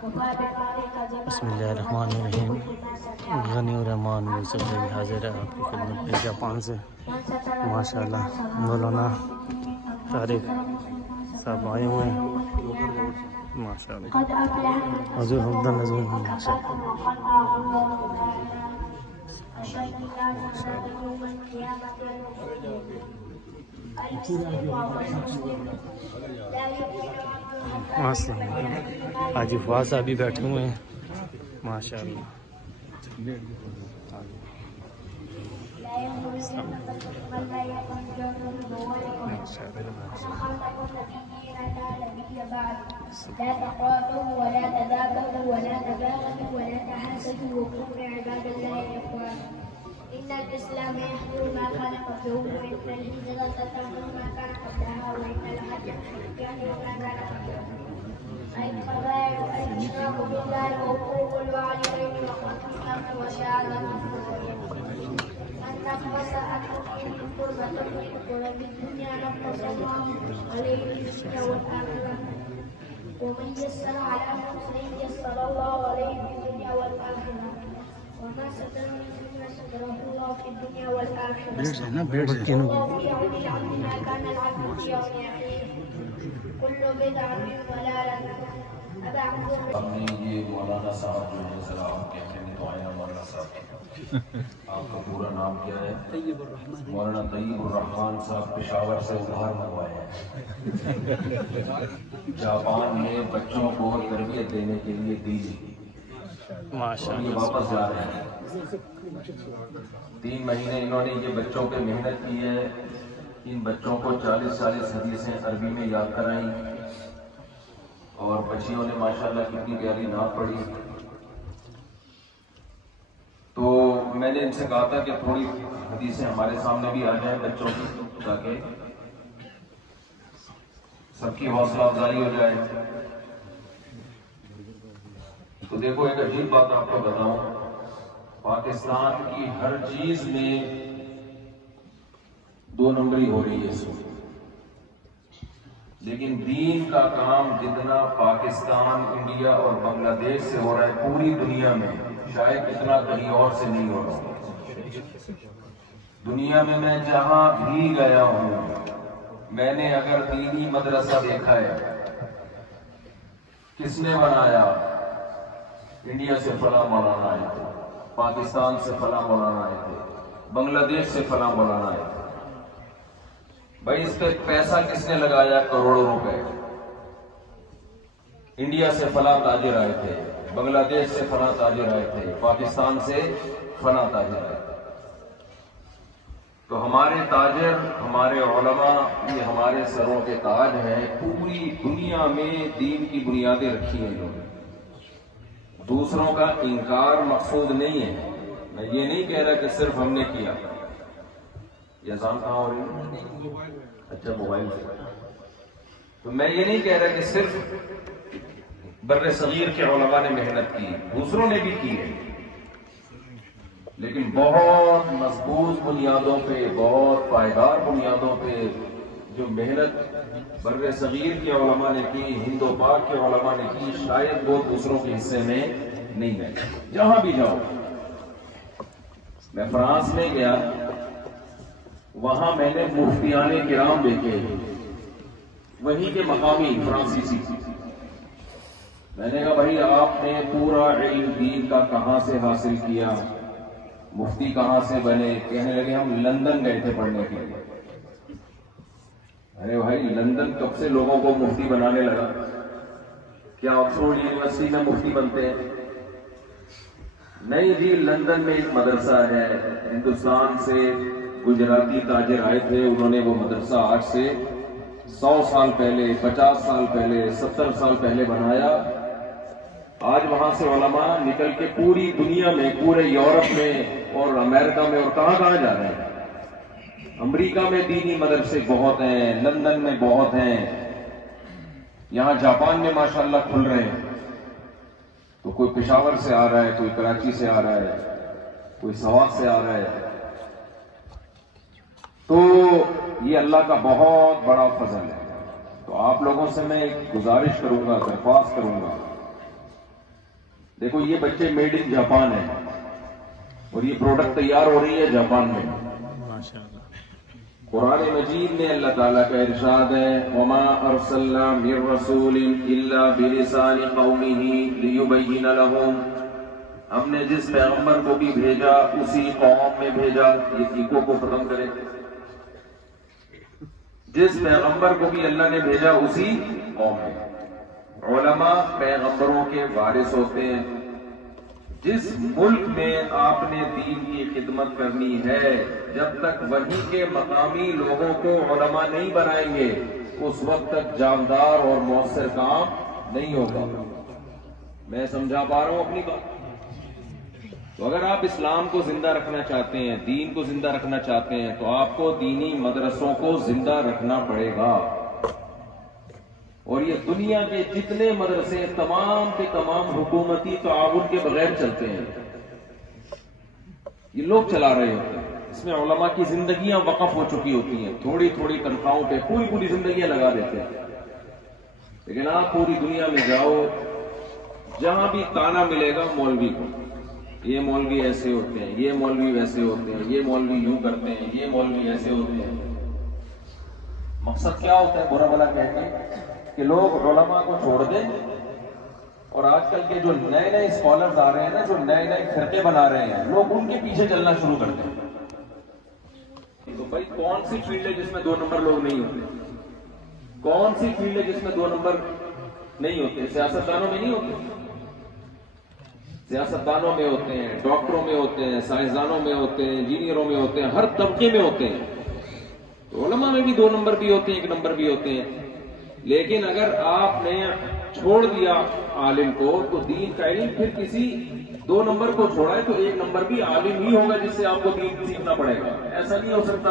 بسم اللہ الرحمن الرحیم۔ غنی الرحمان یوسف بھائی حاضر ہے آپ کی خدمت میں جاپان سے۔ ماشاءاللہ مولانا طارق صاحب آئے ہوئے ہیں ماشاءاللہ۔ حضور حمدہ نظم حاجی فواز صاحب بھی بیٹھے ہوئے ہیں ماشاءاللہ۔ لا تقاتلوا ولا تدابروا ولا تباغضوا ولا تحاسدوا وكونوا عباد الله إخوانا. إن الإسلام يحضر ما كان قبله وإن الهجرة تحضر ما كان قبلها وإن الحج يحضر ما كان قبله. القبائل الإشراك بالله وحقوق الوالدين وقتل النفس وشهادة النفس أن قربة من قرب الدنيا نقص الله عليه في الدنيا والآخرة. ومن يسر على نفسه يسر الله عليه في الدنيا والآخرة. وما ستر منه ستره الله في الدنيا والآخرة. والله يعود العبد ما كان العبد في يوم أخيه. كل بدعة ضلالة. یہ مولانا صاحب جو ہے ذرا آپ کہتے ہیں دعائیں مولانا صاحب، آپ کا پورا نام کیا ہے؟ مولانا طیب الرحمان صاحب پشاور سے ادھار منگوائے ہیں، جاپان میں بچوں کو تربیت دینے کے لیے دی ماشاءاللہ، واپس جا رہے ہیں۔ 3 مہینے انہوں نے یہ بچوں پہ محنت کی ہے، ان بچوں کو 40 حدیثیں عربی میں یاد کرائیں اور بچیوں نے ماشاءاللہ کتنی پیاری نعت پڑھی۔ تو میں نے ان سے کہا تھا کہ تھوڑی حدیثیں ہمارے سامنے بھی آ جائیں بچوں کی، تاکہ سب کی حوصلہ افزائی ہو جائے۔ تو دیکھو ایک عجیب بات آپ کو بتاؤں، پاکستان کی ہر چیز میں 2 نمبری ہو رہی ہے اس وقت، لیکن دین کا کام جتنا پاکستان، انڈیا اور بنگلہ دیش سے ہو رہا ہے پوری دنیا میں، شاید اتنا کہیں اور سے نہیں ہو رہا۔ دنیا میں جہاں بھی گیا ہوں، میں نے اگر دینی مدرسہ دیکھا ہے، کس نے بنایا؟ انڈیا سے فلاں مولانا آئے تھے، پاکستان سے فلاں مولانا آئے تھے، بنگلہ دیش سے فلاں مولانا آئے تھے۔ بھائی اس پہ پیسہ کس نے لگایا؟ کروڑوں روپے۔ انڈیا سے فلاں تاجر آئے تھے، بنگلہ دیش سے فلاں تاجر آئے تھے، پاکستان سے فلاں تاجر آئے تھے۔ تو ہمارے تاجر، ہمارے علماء، یہ ہمارے سروں کے تاج ہیں۔ پوری دنیا میں دین کی بنیادیں رکھی ہیں انہوں نے۔ دوسروں کا انکار مقصود نہیں ہے، میں یہ نہیں کہہ رہا کہ صرف ہم نے کیا۔ یہ اذان کہاں ہو رہی ہے؟ اچھا موبائل سے۔ تو میں یہ نہیں کہہ رہا کہ صرف بر صغیر کے علماء نے محنت کی، دوسروں نے بھی کی ہے، لیکن بہت مضبوط بنیادوں پہ، بہت پائیدار بنیادوں پہ جو محنت بر صغیر کے علماء نے کی، ہند و پاک کے علماء نے کی، شاید وہ دوسروں کے حصے میں نہیں ہے۔ جہاں بھی جاؤ، میں فرانس میں گیا، وہاں میں نے مفتیان کرام دیکھے، وہیں کے مقامی فرانسیسی۔ میں نے کہا بھائی آپ نے پورا علم دین کا کہاں سے حاصل کیا، مفتی کہاں سے بنے؟ کہنے لگے ہم لندن گئے تھے پڑھنے کے لیے۔ ارے بھائی لندن کب سے لوگوں کو مفتی بنانے لگا؟ کیا آکسفورڈ یونیورسٹی میں مفتی بنتے ہیں؟ نہیں جی، لندن میں ایک مدرسہ ہے، ہندوستان سے گجراتی تاجر آئے تھے، انہوں نے وہ مدرسہ آج سے 100 سال پہلے، 50 سال پہلے، 70 سال پہلے بنایا۔ آج وہاں سے علماء نکل کے پوری دنیا میں، پورے یورپ میں اور امریکہ میں اور کہاں جا رہے ہیں۔ امریکہ میں دینی مدرسے بہت ہیں، لندن میں بہت ہیں، یہاں جاپان میں ماشاءاللہ کھل رہے ہیں۔ تو کوئی پشاور سے آ رہا ہے، کوئی کراچی سے آ رہا ہے، کوئی سوات سے آ رہا ہے۔ تو یہ اللہ کا بہت بڑا فضل ہے۔ تو آپ لوگوں سے میں ایک گزارش کروں گا، درخواست کروں گا دیکھو یہ بچے میڈ ان جاپان ہیں اور یہ پروڈکٹ تیار ہو رہی ہے جاپان میں. قرآن مجید میں اللہ تعالیٰ کا ارشاد ہے وَمَا أَرْسَلْنَا مِن رَّسُولٍ إِلَّا بِلِسَانِ قَوْمِهِ لِيُبَيِّنَ لَهُمْ. ہم نے جس پیغمبر کو بھی بھیجا اسی قوم میں بھیجا. یہ ایکو کو ختم کرے. جس پیغمبر کو بھی اللہ نے بھیجا اسی قوم میں. علماء پیغمبروں کے وارث ہوتے ہیں. جس ملک میں آپ نے دین کی خدمت کرنی ہے جب تک وہیں کے مقامی لوگوں کو علماء نہیں بنائیں گے اس وقت تک جاندار اور مؤثر کام نہیں ہوگا. میں سمجھا پا رہا ہوں اپنی بات؟ تو اگر آپ اسلام کو زندہ رکھنا چاہتے ہیں، دین کو زندہ رکھنا چاہتے ہیں تو آپ کو دینی مدرسوں کو زندہ رکھنا پڑے گا. اور یہ دنیا کے جتنے مدرسے تمام کے تمام حکومتی تعاون کے بغیر چلتے ہیں. یہ لوگ چلا رہے ہوتے ہیں. اس میں علماء کی زندگیاں وقف ہو چکی ہوتی ہیں. تھوڑی تھوڑی تنخواہوں پہ پوری زندگیاں لگا دیتے ہیں. لیکن آپ پوری دنیا میں جاؤ جہاں بھی تانا ملے گا مولوی کو، یہ مولوی ایسے ہوتے ہیں، یہ مولوی ویسے ہوتے ہیں، یہ مولوی یوں کرتے ہیں، یہ مولوی ایسے ہوتے ہیں. مقصد کیا ہوتا ہے برا بھلا کہہ کے کہ لوگ علماء کو چھوڑ دیں. اور آج کل کے جو نئے نئے اسکالرز آ رہے ہیں نا، جو نئے نئے فرقے بنا رہے ہیں، لوگ ان کے پیچھے چلنا شروع کر دیں. تو بھائی کون سی فیلڈ ہے جس میں 2 نمبر لوگ نہیں ہوتے؟ کون سی فیلڈ ہے جس میں 2 نمبر نہیں ہوتے؟ سیاستدانوں میں نہیں ہوتے. سیاستدانوں میں ہوتے ہیں، ڈاکٹروں میں ہوتے ہیں، سائنسدانوں میں ہوتے ہیں، انجینئروں میں ہوتے ہیں، ہر طبقے میں ہوتے ہیں. تو علماء میں بھی 2 نمبر بھی ہوتے ہیں، 1 نمبر بھی ہوتے ہیں. لیکن اگر آپ نے چھوڑ دیا عالم کو تو دین کا علم، پھر کسی 2 نمبر کو چھوڑا ہے تو 1 نمبر بھی عالم ہی ہوگا جس سے آپ کو دین سیکھنا پڑے گا. ایسا نہیں ہو سکتا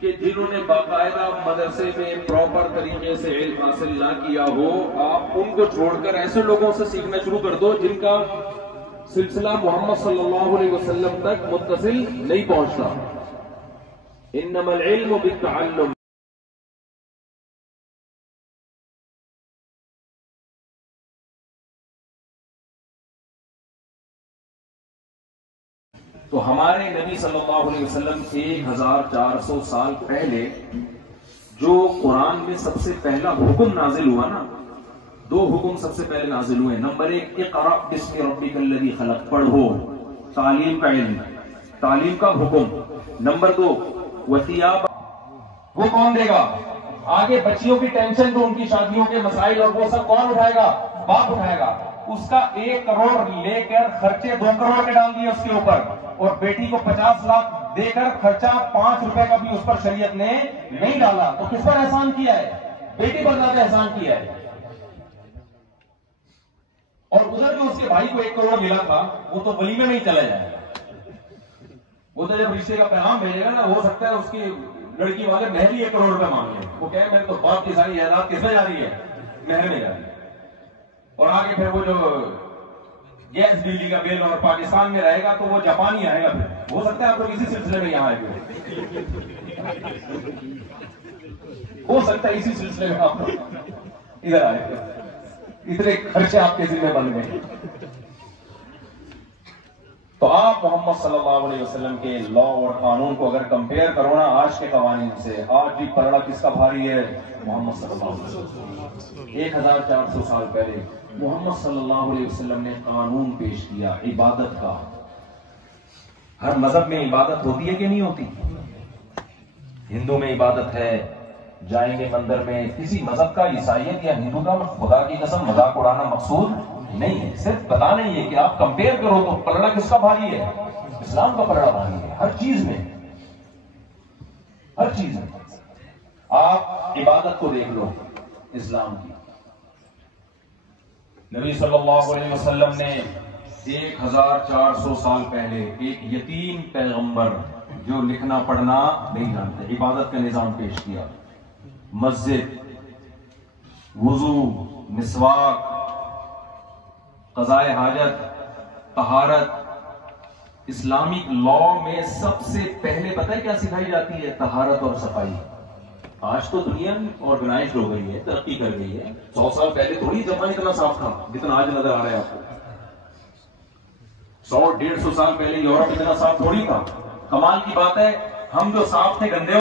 کہ جنہوں نے باقاعدہ مدرسے میں پراپر طریقے سے علم حاصل نہ کیا ہو آپ ان کو چھوڑ کر ایسے لوگوں سے سیکھنا شروع کر دو جن کا سلسلہ محمد صلی اللہ علیہ وسلم تک متصل نہیں پہنچتا. انما العلم بالتعلم. تو ہمارے نبی صلی اللہ علیہ وسلم 1400 سال پہلے جو قرآن میں سب سے پہلا حکم نازل ہوا نا، 2 حکم سب سے پہلے نازل ہوئے. نمبر 1 اقرأ باسم ربک الذی خلق، پڑھو، تعلیم کا علم، تعلیم کا حکم. نمبر 2 وثیاب، وہ کون دے گا؟ آگے بچیوں کی ٹینشن تو ان کی شادیوں کے مسائل اور وہ سب کون اٹھائے گا؟ باپ اٹھائے گا. اس کا 1 کروڑ لے کر خرچے 2 کروڑ کے ڈال دیے اس کے اوپر، اور بیٹی کو 50 لاکھ دے کر خرچہ 5 روپے کا بھی اس پر شریعت نے نہیں ڈالا. تو کس پر احسان کیا ہے؟ بیٹی پر زیادہ احسان کیا ہے. اور ادھر جو اس کے بھائی کو 1 کروڑ ملا تھا وہ تو ولیمے میں ہی چلا جائے. وہ تو جب رشتے کا پیغام بھیجے گا نا، ہو سکتا ہے اس کی لڑکی والے مہر ہی 1 کروڑ روپے مانگے. وہ کہے میں تو باپ کی ساری جائیداد کس میں جا رہی ہے؟ مہر میں جا رہی ہے. اور آگے پھر وہ جو گیس بجلی کا بل اور پاکستان میں رہے گا تو وہ جاپانی آئے گا. پھر ہو سکتا ہے آپ کو اسی سلسلے میں یہاں آئے گے، ہو سکتا ہے اسی سلسلے میں آپ ادھر آئے گا. اتنے خرچے آپ کے ذمہ بن گئے. تو آپ محمد صلی اللہ علیہ وسلم کے لا اور قانون کو اگر کمپیئر کرو نا آج کے قوانین سے، آج بھی پلڑا کس کا بھاری ہے؟ محمد صلی اللہ علیہ وسلم. 1400 سال پہلے محمد صلی اللہ علیہ وسلم نے قانون پیش کیا عبادت کا. ہر مذہب میں عبادت ہوتی ہے کہ نہیں ہوتی؟ ہندو میں عبادت ہے، جائیں گے مندر میں. کسی مذہب کا، عیسائیت یا ہندو کا خدا کی قسم مذاق اڑانا مقصود نہیں ہے. صرف بتانا ہی ہے کہ آپ کمپیئر کرو تو پلڑا کس کا بھاری ہے؟ اسلام کا پلڑا بھاری ہے. ہر چیز میں، ہر چیز میں. آپ عبادت کو دیکھ لو اسلام کی. نبی صلی اللہ علیہ وسلم نے 1400 سال پہلے ایک یتیم پیغمبر جو لکھنا پڑھنا نہیں جانتے عبادت کا نظام پیش کیا. مسجد، وضو، مسواک، قضائے حاجت، طہارت. اسلامک لا میں سب سے پہلے پتہ ہے کیا سکھائی جاتی ہے؟ طہارت اور صفائی. آج تو دنیا آرگنائزڈ ہو گئی ہے، ترقی کر گئی ہے. 100 سال پہلے تھوڑی زمانہ اتنا صاف تھا جتنا آج نظر آ رہا ہے آپ کو. 100-150 سال پہلے یورپ اتنا صاف تھوڑی تھا. کمال کی بات ہے ہم جو صاف تھے گندے